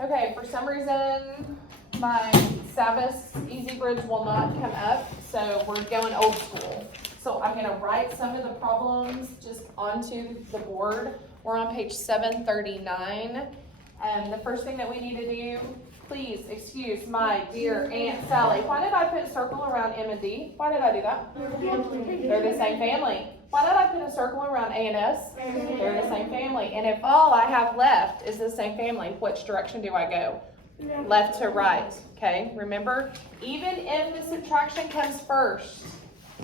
Okay, for some reason, my Savas Easy Bridge will not come up, so we're going old school. So I'm gonna write some of the problems just onto the board. We're on page 739. And the first thing that we need to do, please excuse my dear Aunt Sally. Why did I put a circle around M and D? Why did I do that? They're the same family. Why did I put a circle around A and S? They're the same family. And if all I have left is the same family, which direction do I go? Left to right, okay? Remember, even if the subtraction comes first,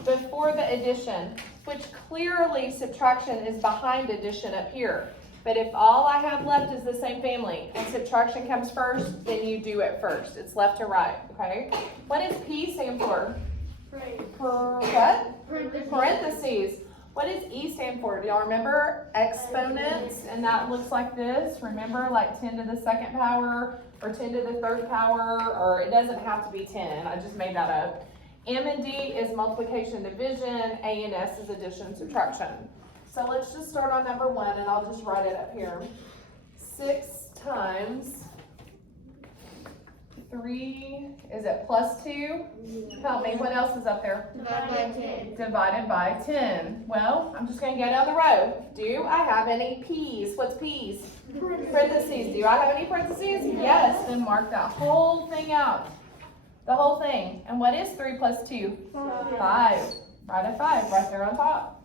before the addition, which clearly subtraction is behind addition up here. But if all I have left is the same family and subtraction comes first, then you do it first. It's left to right, okay? What does P stand for? What? Parentheses. What does E stand for? Do y'all remember? Exponents, and that looks like this. Remember, like 10 to the second power or 10 to the third power, or it doesn't have to be 10. I just made that up. M and D is multiplication, division. A and S is addition, subtraction. So let's just start on number 1, and I'll just write it up here. 6 times 3, is it plus 2? Help me, what else is up there? Divided by 10. Divided by 10. Well, I'm just going to go down the row. Do I have any P's? What's P's? Parentheses. Do I have any parentheses? Yes, then mark that whole thing out. The whole thing. And what is 3 plus 2? 5. Write a 5 right there on top.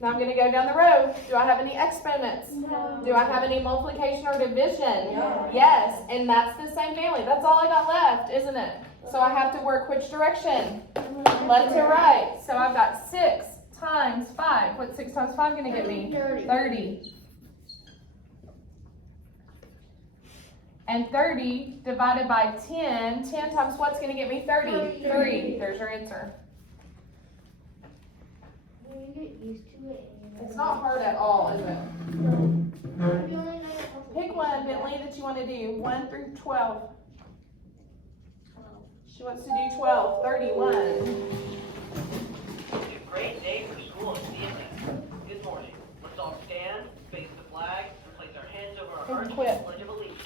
Now I'm going to go down the row. Do I have any exponents? No. Do I have any multiplication or division? No. Yes, and that's the same family. That's all I got left, isn't it? So I have to work which direction? Left to right. So I've got 6 times 5. What's 6 times 5 going to get me? 30. And 30 divided by 10. 10 times what's going to get me 30? 3. There's your answer. It's not hard at all, is it? Pick one, Bentley, that you want to do. 1 through 12. She wants to do 12. 31. It's a great day for school at CSS. Good morning. Let's all stand, face the flag, and place our hands over our hearts quit. and pledge of allegiance.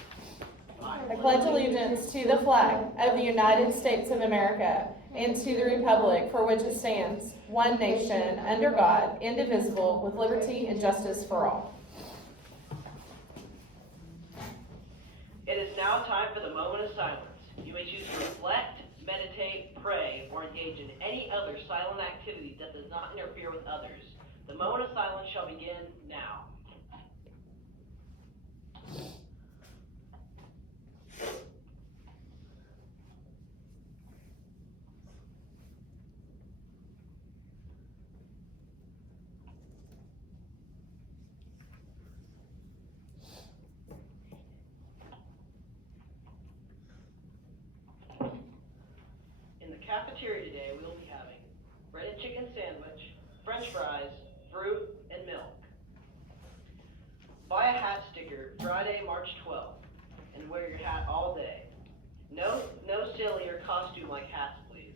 I pledge allegiance to the flag of the United States of America and to the republic for which it stands, one nation, under God, indivisible, with liberty and justice for all. It is now time for the moment of silence. You may choose to reflect, meditate, pray, or engage in any other silent activity that does not interfere with others. The moment of silence shall begin now. In the cafeteria today, we will be having breaded chicken sandwich, french fries, fruit, and milk. Buy a hat sticker Friday, March 12th, and wear your hat all day. No sillier costume like hats, please.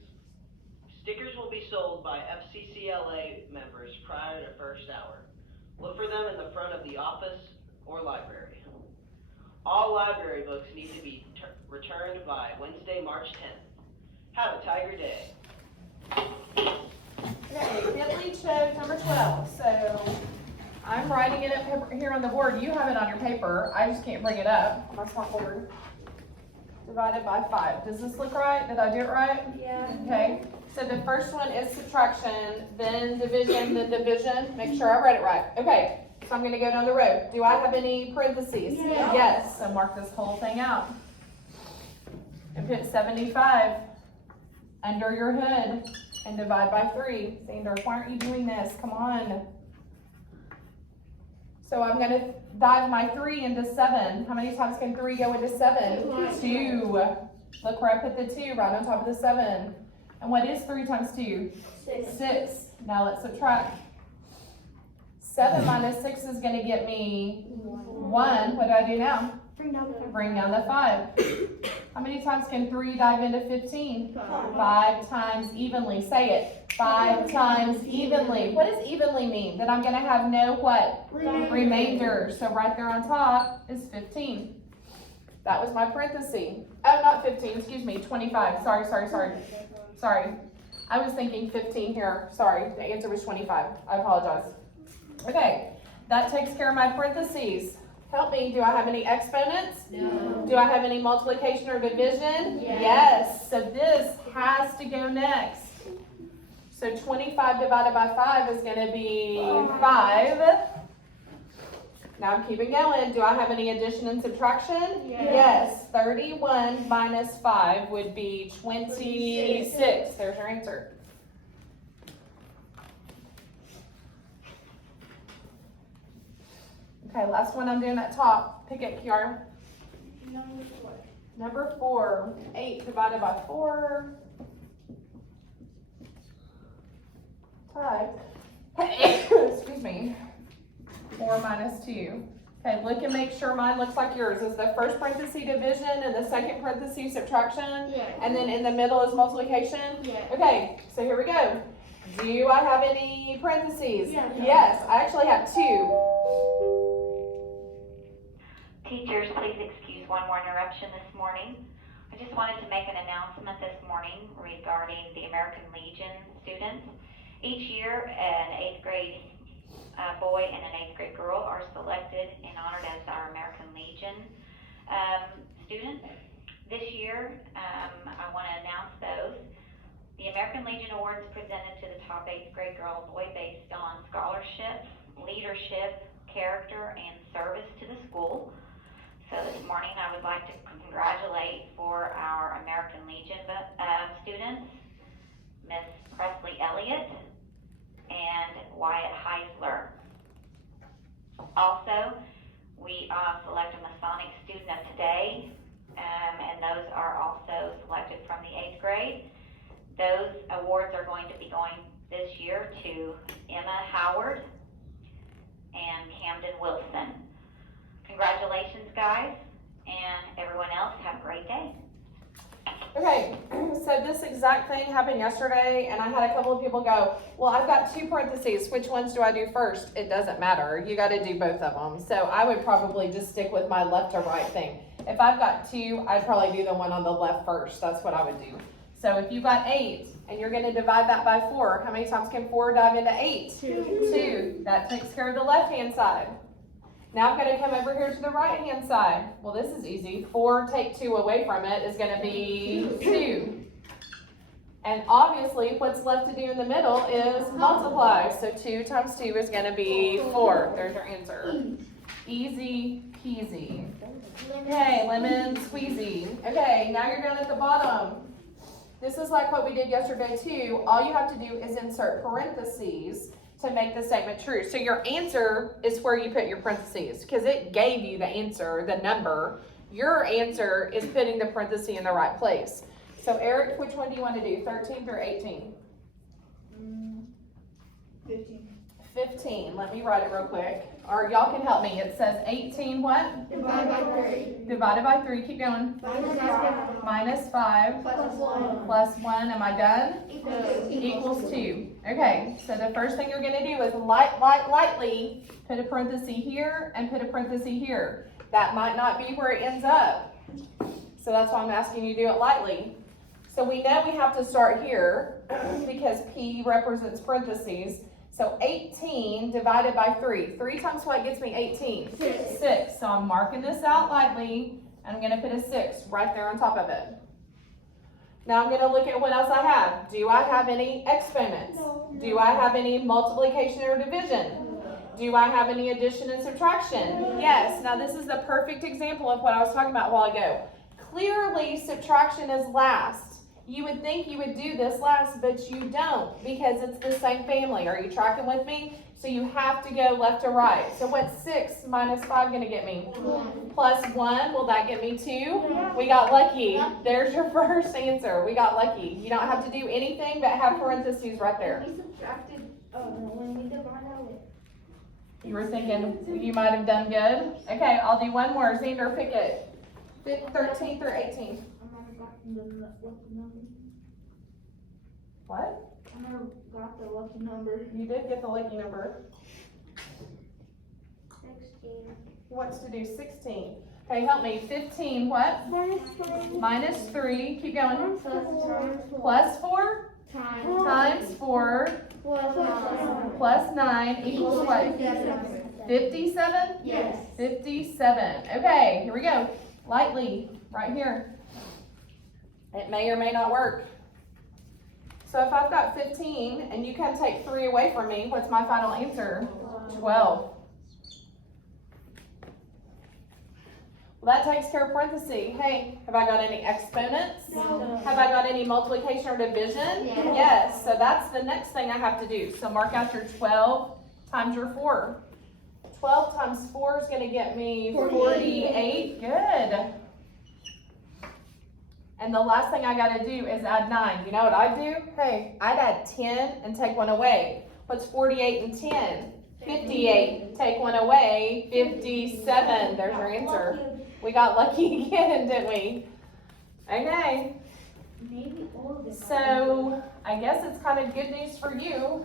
Stickers will be sold by FCCLA members prior to first hour. Look for them in the front of the office or library. All library books need to be returned by Wednesday, March 10th. Have a Tiger Day. Okay, Bentley chose number 12. So I'm writing it up here on the board. You have it on your paper. I just can't bring it up on my smart board. Divided by 5. Does this look right? Did I do it right? Yeah. Okay. So the first one is subtraction, then division, then division. Make sure I read it right. Okay. So I'm going to go down the road. Do I have any parentheses? Yeah. Yes. So mark this whole thing out. And put 75 under your hood and divide by 3. Sander, why aren't you doing this? Come on. So I'm going to dive my 3 into 7. How many times can 3 go into 7? 2. Look where I put the 2, right on top of the 7. And what is 3 times 2? 6. Now let's subtract. 7 minus 6 is going to get me 1. What do I do now? Bring down the 5. How many times can 3 dive into 15? 5 times evenly. Say it. 5 times evenly. What does evenly mean? That I'm going to have no what? Remainder. So right there on top is 15. That was my parenthesis. Oh, not 15, excuse me, 25. Sorry. I was thinking 15 here. Sorry, the answer was 25. I apologize. Okay, that takes care of my parentheses. Help me, do I have any exponents? No. Do I have any multiplication or division? Yes. So this has to go next. So 25 divided by 5 is going to be 5. Now I'm keeping going. Do I have any addition and subtraction? Yes. 31 minus 5 would be 26. There's your answer. Okay, last one I'm doing at top. Pick it, Kiara. Number 4. 8 divided by 4. Type. Excuse me. 4 minus 2. Okay, look and make sure mine looks like yours. Is the first parenthesis division and the second parenthesis subtraction? Yes. And then in the middle is multiplication? Yes. Okay, so here we go. Do I have any parentheses? Yes. Yes, I actually have 2. Teachers, please excuse one more interruption this morning. I just wanted to make an announcement this morning regarding the American Legion students. Each year, an 8th grade boy and an 8th grade girl are selected and honored as our American Legion students. This year, I want to announce those. The American Legion Awards presented to the top 8th grade girl and boy based on scholarship, leadership, character, and service to the school. So this morning I would like to congratulate for our American Legion students, Miss Presley Elliott and Wyatt Heisler. Also, we select a Masonic student of today, and those are also selected from the 8th grade. Those awards are going to be going this year to Emma Howard and Camden Wilson. Congratulations, guys, and everyone else, have a great day. Okay, so this exact thing happened yesterday, and I had a couple of people go, well, I've got 2 parentheses. Which ones do I do first? It doesn't matter. You got to do both of them. So I would probably just stick with my left to right thing. If I've got 2, I'd probably do the one on the left first. That's what I would do. So if you've got 8, and you're going to divide that by 4, how many times can 4 dive into 8? 2. That takes care of the left-hand side. Now I'm going to come over here to the right-hand side. Well, this is easy. 4 take 2 away from it is going to be 2. And obviously, what's left to do in the middle is multiply. So 2 times 2 is going to be 4. There's your answer. Easy peasy. Okay, lemon squeezy. Okay, now you're down at the bottom. This is like what we did yesterday too. All you have to do is insert parentheses to make the statement true. So your answer is where you put your parentheses because it gave you the answer, the number. Your answer is putting the parenthesis in the right place. So Eric, which one do you want to do, 13 through 18? 15. 15. Let me write it real quick. Or y'all can help me. It says 18 what? Divided by 3. Divided by 3. Keep going. Minus 5. Minus 5 Plus 1. plus 1. Am I done? Equals 2. Okay, so the first thing you're going to do is lightly put a parenthesis here and put a parenthesis here. That might not be where it ends up. So that's why I'm asking you to do it lightly. So we know we have to start here because P represents parentheses. So 18 divided by 3. 3 times what gets me 18? 6. So I'm marking this out lightly. And I'm going to put a 6 right there on top of it. Now I'm going to look at what else I have. Do I have any exponents? No. Do I have any multiplication or division? Do I have any addition and subtraction? Yes. Now this is the perfect example of what I was talking about a while ago. Clearly subtraction is last. You would think you would do this last, but you don't because it's the same family. Are you tracking with me? So you have to go left to right. So what's 6 minus 5 going to get me? 1. Plus 1, will that get me 2? We got lucky. There's your first answer. We got lucky. You don't have to do anything but have parentheses right there. We subtracted when we divided out. You were thinking you might have done good? Okay, I'll do one more. Xander, pick it. 13 through 18. I never got the lucky number. What? I never got the lucky number. You did get the lucky number. 16. He wants to do 16. Okay, help me. 15, what? Minus 3. Keep going. Plus 4 times 4 plus 9 equals what? 57? Yes. 57. Okay, here we go. Lightly, right here. It may or may not work. So if I've got 15 and you can take 3 away from me, what's my final answer? 12. Well, that takes care of parentheses. Hey, have I got any exponents? No. Have I got any multiplication or division? Yes. Yes, so that's the next thing I have to do. So mark out your 12 times your 4. 12 times 4 is going to get me 48. Good. And the last thing I got to do is add 9. You know what I'd do? Hey, I'd add 10 and take 1 away. What's 48 and 10? 58. Take 1 away. 57. There's your answer. We got lucky again, didn't we? Okay. Maybe all of them. So I guess it's kind of good news for you.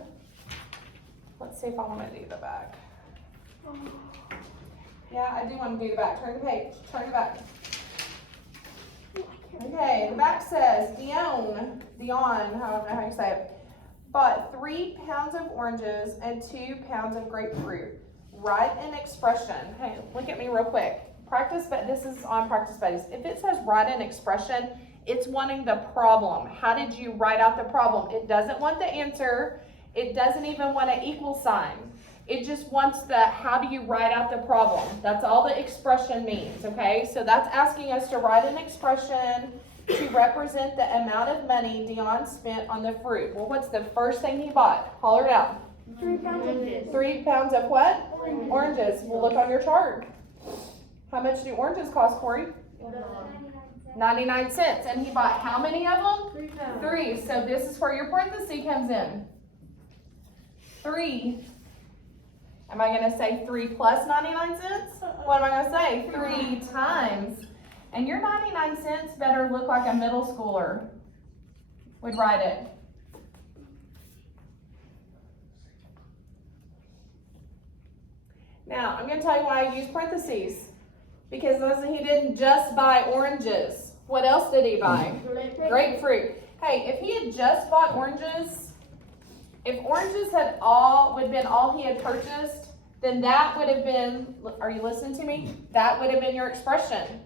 Let's see if I want to do the back. Yeah, I do want to do the back. Turn the page. Turn it back. Okay, the back says Dion, I don't know how you say it, bought 3 pounds of oranges and 2 pounds of grapefruit. Write an expression. Hey, look at me real quick. Practice, but this is on Practice Buddies. If it says write an expression, it's wanting the problem. How did you write out the problem? It doesn't want the answer. It doesn't even want an equal sign. It just wants the how do you write out the problem. That's all the expression means, okay? So that's asking us to write an expression to represent the amount of money Dion spent on the fruit. Well, what's the first thing he bought? Holler it out. 3 pounds of this. 3 pounds of what? Oranges. Well, look on your chart. How much do oranges cost, Corey? 99 cents. And he bought how many of them? 3 pounds. 3. So this is where your parenthesis comes in. 3. Am I going to say 3 plus 99 cents? What am I going to say? 3 times. And your 99 cents better look like a middle schooler would write it. Now, I'm going to tell you why I use parentheses. Because listen, he didn't just buy oranges. What else did he buy? Grapefruit. Hey, if he had just bought oranges, if oranges would have been all he had purchased, then that would have been, are you listening to me? That would have been your expression.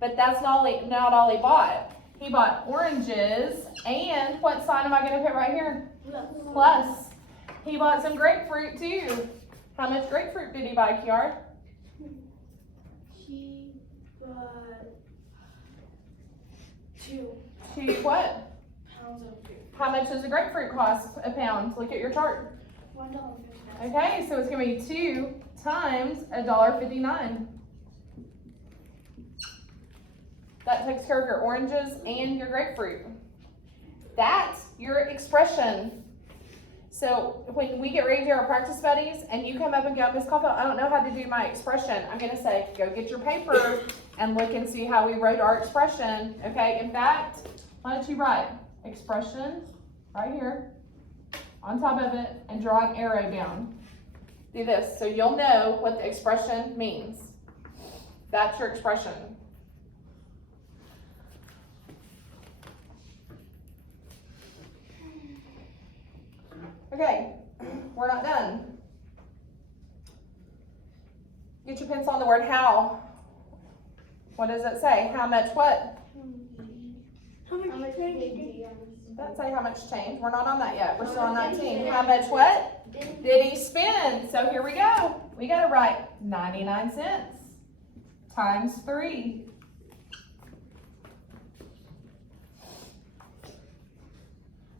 But that's not all he bought. He bought oranges, and what sign am I going to put right here? Plus. He bought some grapefruit too. How much grapefruit did he buy, Kiara? He bought 2 2 what? pounds of fruit. How much does the grapefruit cost a pound? Look at your chart. $1.59. Okay, so it's going to be 2 times $1.59. That takes care of your oranges and your grapefruit. That's your expression. So when we get ready to do our practice buddies and you come up and go, Miss Caulfield, I don't know how to do my expression. I'm going to say, go get your paper and look and see how we wrote our expression. Okay, in fact, why don't you write expression right here on top of it and draw an arrow down. Do this so you'll know what the expression means. That's your expression. Okay, we're not done. Get your pencil on the word how. What does it say? How much what? How much change? Doesn't say how much change. We're not on that yet. We're still on 19. How much what did he spend? So here we go. We got to write 99 cents times 3.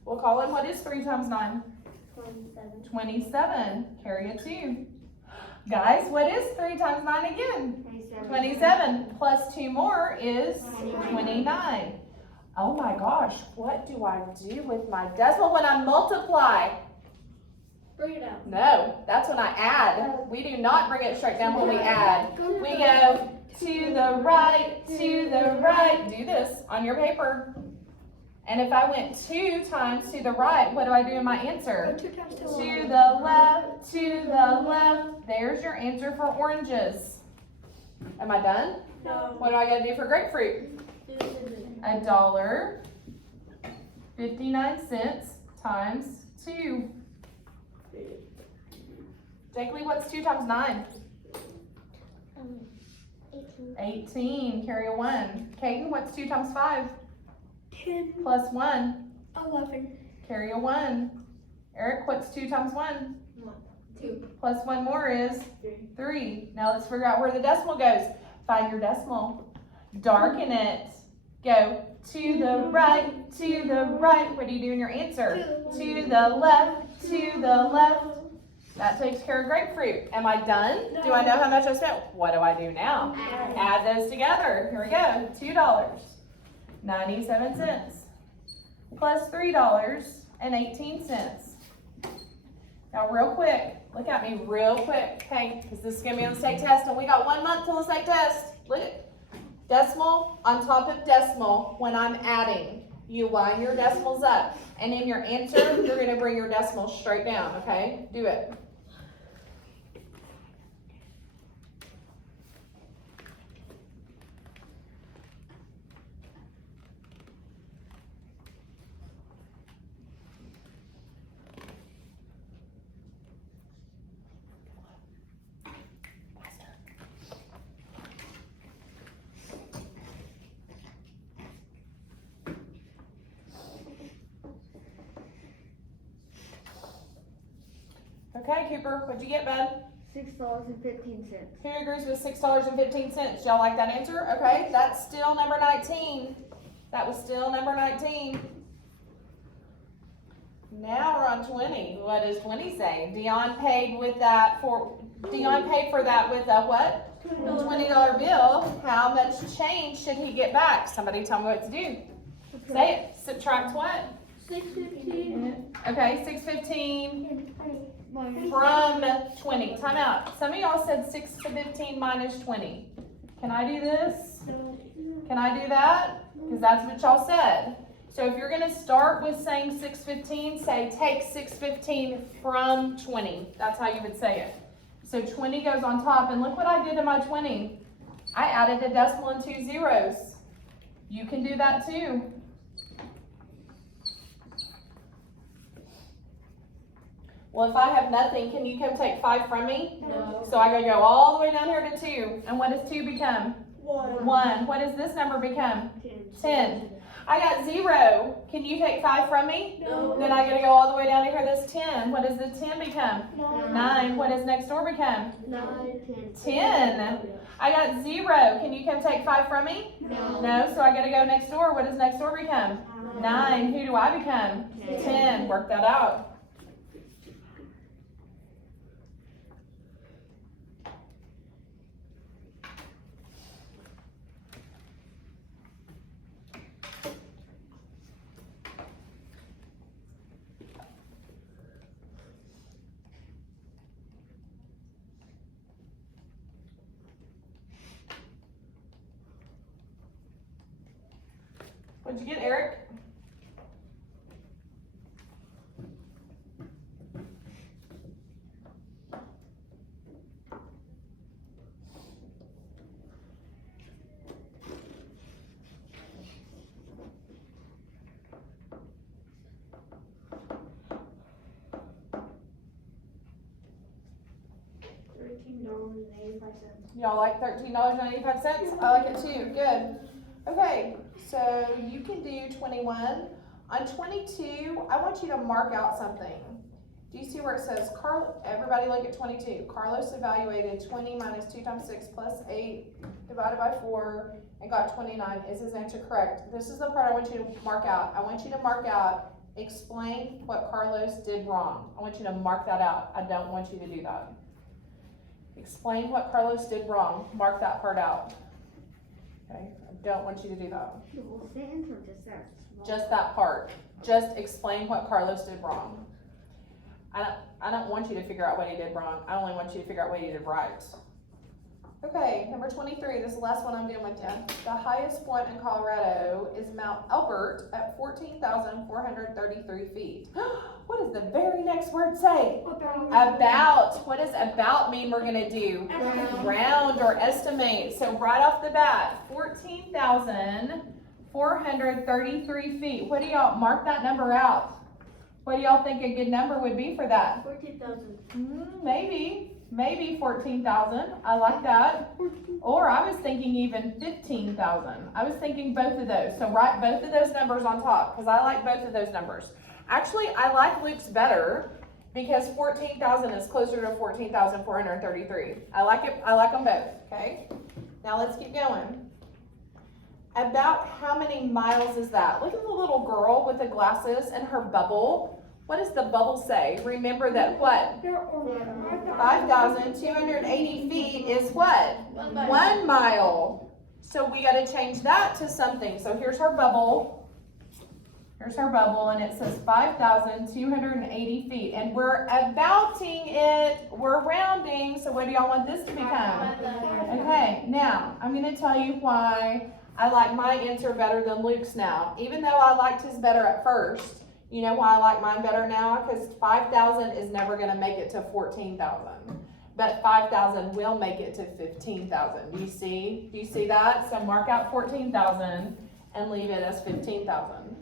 We'll call him, what is 3 times 9? 27. Carry a 2. Guys, what is 3 times 9 again? 27. Plus 2 more is 29. Oh my gosh, what do I do with my decimal when I multiply? Bring it out. No, that's when I add. We do not bring it straight down when we add. We go to the right, to the right. Do this on your paper. And if I went 2 times to the right, what do I do in my answer? 2 times 2. To the left, to the left. There's your answer for oranges. Am I done? No. What do I gotta do for grapefruit? $1.59 times 2. Jake Lee, what's 2 times 9? 18. Carry a 1. Caden, what's 2 times 5? 10. Plus 1. 11. Carry a 1. Eric, what's 2 times 1? 2. Plus 1 more is 3. 3. Now let's figure out where the decimal goes. Find your decimal. Darken it. Go to the right, to the right. What do you do in your answer? To the left, to the left. That takes care of grapefruit. Am I done? Do I know how much I spent? What do I do now? Add those together. Here we go. $2.97 plus $3.18. Now real quick, look at me real quick, okay? Because this is gonna be on the state test and we got 1 month till the state test. Look at decimal on top of decimal when I'm adding. You line your decimals up. And in your answer, you're gonna bring your decimals straight down, okay? Do it. Okay, Cooper, what'd you get, bud? $6.15. Who agrees with $6.15? Y'all like that answer? Okay, that's still number 19. That was still number 19. Now we're on 20. What does 20 say? Dion paid for that with a what? $20 bill. How much change should he get back? Somebody tell me what to do. Say it. Subtract what? 6.15. Okay, 6.15 from 20. Time out. Some of y'all said 6.15 minus 20. Can I do this? Can I do that? Because that's what y'all said. So if you're going to start with saying 6.15, say take 6.15 from 20. That's how you would say it. So 20 goes on top, and look what I did to my 20. I added a decimal and 2 zeros. You can do that too. Well, if I have nothing, can you come take 5 from me? No. So I gotta go all the way down here to 2. And what does 2 become? 1. 1. What does this number become? 10. 10. I got 0. Can you take 5 from me? No. Then I gotta go all the way down to here, this 10. What does the 10 become? 9. 9. What does next door become? 9. 10. I got 0. Can you come take 5 from me? No. No, so I gotta go next door. What does next door become? 9. Who do I become? 10. Work that out. What'd you get, Eric? $13.85. Y'all like $13.95? I like it too. Good. Okay, so you can do 21. On 22, I want you to mark out something. Do you see where it says, everybody look at 22. Carlos evaluated 20 minus 2 times 6 plus 8 divided by 4 and got 29. Is his answer correct? This is the part I want you to mark out. I want you to mark out, explain what Carlos did wrong. I want you to mark that out. I don't want you to do that. Explain what Carlos did wrong. Mark that part out. Okay, I don't want you to do that. The whole sentence or just that? Just that part. Just explain what Carlos did wrong. I don't want you to figure out what he did wrong. I only want you to figure out what he did right. Okay, number 23, this is the last one I'm doing with you. The highest point in Colorado is Mount Elbert at 14,433 feet. What does the very next word say? About. What does about mean we're gonna do? Round or estimate. So right off the bat, 14,433 feet. What do y'all, mark that number out. What do y'all think a good number would be for that? 14,000. Maybe 14,000. I like that. Or I was thinking even 15,000. I was thinking both of those. So write both of those numbers on top because I like both of those numbers. Actually, I like Luke's better because 14,000 is closer to 14,433. I like it. I like them both. Okay. Now let's keep going. About how many miles is that? Look at the little girl with the glasses and her bubble. What does the bubble say? Remember that what? 5,280 feet is what? 1 mile. So we got to change that to something. So here's her bubble. Here's her bubble, and it says 5,280 feet. And we're abouting it. We're rounding. So what do y'all want this to become? Okay, now I'm going to tell you why I like my answer better than Luke's now. Even though I liked his better at first. You know why I like mine better now? Because 5,000 is never going to make it to 14,000. But 5,000 will make it to 15,000. Do you see? Do you see that? So mark out 14,000 and leave it as 15,000.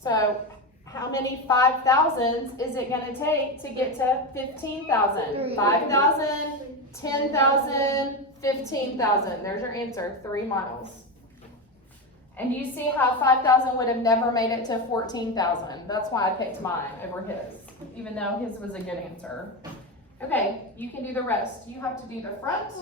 So how many 5,000s is it going to take to get to 15,000? 5,000, 10,000, 15,000. There's your answer, 3 miles. And you see how 5,000 would have never made it to 14,000. That's why I picked mine over his, even though his was a good answer. Okay, you can do the rest. You have to do the front,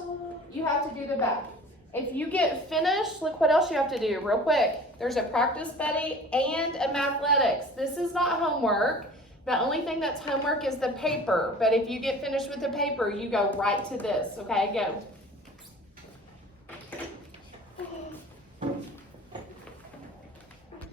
you have to do the back. If you get finished, look what else you have to do real quick. There's a practice buddy and a mathletics. This is not homework. The only thing that's homework is the paper. But if you get finished with the paper, you go right to this, okay? Go.